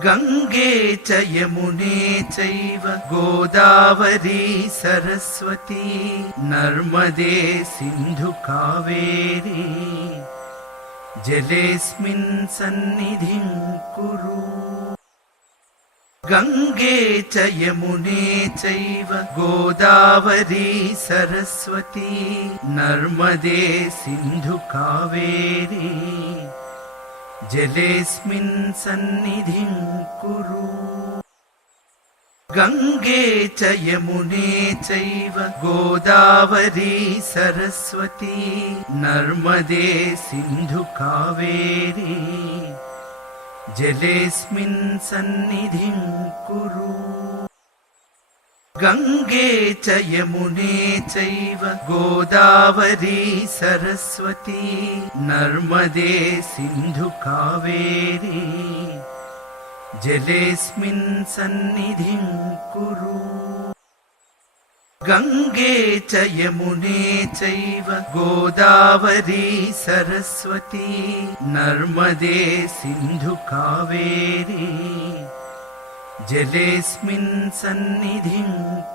गंगे च यमुने चैव गोदावरी सरस्वती नर्मदे सिन्धु कावेरी जलेऽस्मिन् सन्निधिं कुरु। गंगे च यमुने चैव गोदावरी सरस्वती नर्मदे सिन्धु कावेरी जलेऽस्मिन् सन्निधिं कुरु। गंगे च यमुने चैव गोदावरी सरस्वती नर्मदे सिन्धु कावेरी जलेऽस्मिन् सन्निधिं कुरु। गंगे च यमुने चैव गोदावरी सरस्वती नर्मदे सिन्धु कावेरी जलेऽस्मिन् सन्निधिं कुरु। गंगे च यमुने चैव गोदावरी सरस्वती नर्मदे सिन्धु कावेरी जलेऽस्मिन् सन्निधिं